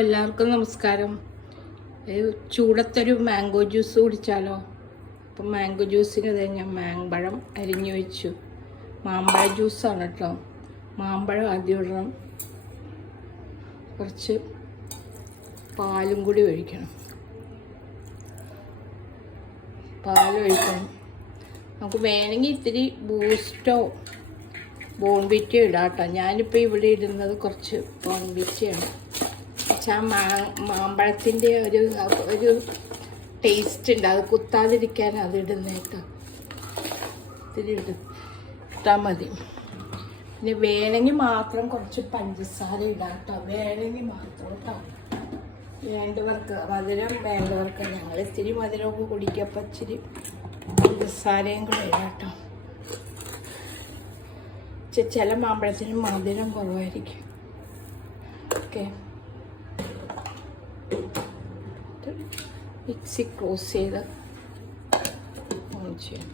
എല്ലാവർക്കും നമസ്കാരം. ചൂടത്തൊരു mango juice കുടിച്ചാലോ? അപ്പം മാംഗോ ജ്യൂസിന് ഞാൻ മാമ്പഴം അരിഞ്ഞു വെച്ചു. മാമ്പഴ ജ്യൂസാണ് കേട്ടോ. മാമ്പഴം ആദ്യം ഇടണം, കുറച്ച് പാലും കൂടി ഒഴിക്കണം. പാലൊഴിക്കണം. നമുക്ക് വേണമെങ്കിൽ ഇത്തിരി ബൂസ്റ്റോ ബോൺവിറ്റയോ ഇടാം കേട്ടോ. ഞാനിപ്പോൾ ഇവിടെ ഇടുന്നത് കുറച്ച് ബോൺവിറ്റയാണ്. മാമ്പഴത്തിൻ്റെ ഒരു ടേസ്റ്റ് ഉണ്ട്, അത് കുത്താതിരിക്കാൻ അത് ഇടുന്നത് കേട്ടോ. ഇത്തിരി ഇട്ടാൽ മതി. പിന്നെ വേണമെങ്കിൽ മാത്രം കുറച്ച് പഞ്ചസാര ഇടാം കേട്ടോ. വേണമെങ്കിൽ മാത്രം കേട്ടോ. വേണ്ടവർക്ക് മധുരം വേണ്ടവർക്ക്. ഞങ്ങൾ ഇത്തിരി മധുരമൊക്കെ കുടിക്കപ്പോൾ ഇച്ചിരി പഞ്ചസാരയും കൂടെ ഇടാം കേട്ടോ. ചില മാമ്പഴത്തിന് മധുരം കുറവായിരിക്കും. ഓക്കെ, മിക്സി ക്ലോസ് ചെയ്ത് ഓൺ ചെയ്യാം.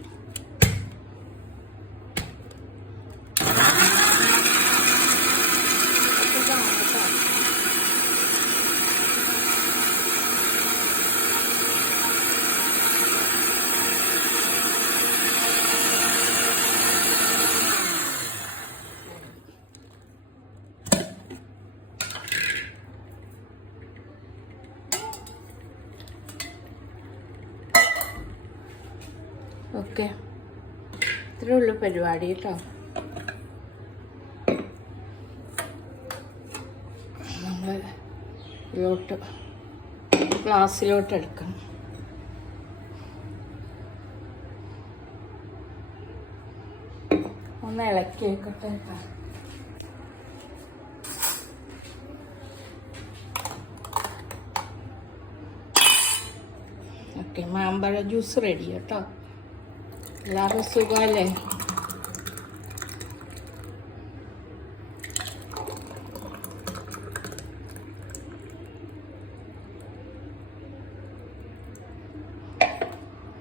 ഓക്കെ, ഇത്രയേ ഉള്ളൂ പരിപാടി കേട്ടോ. നമ്മൾ ഗ്ലാസ്സിലോട്ട് എടുക്കണം. ഒന്ന് ഇളക്കി വെക്കട്ടെ. ഓക്കെ, മാമ്പഴ ജ്യൂസ് റെഡി കേട്ടോ. എല്ലാവരും സുഖമല്ലേ?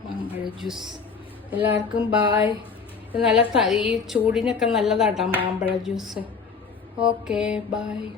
മാമ്പഴ ജ്യൂസ് എല്ലാവർക്കും ബായ്. നല്ല ഈ ചൂടിനൊക്കെ നല്ലതാട്ടോ മാമ്പഴ ജ്യൂസ്. Okay, bye.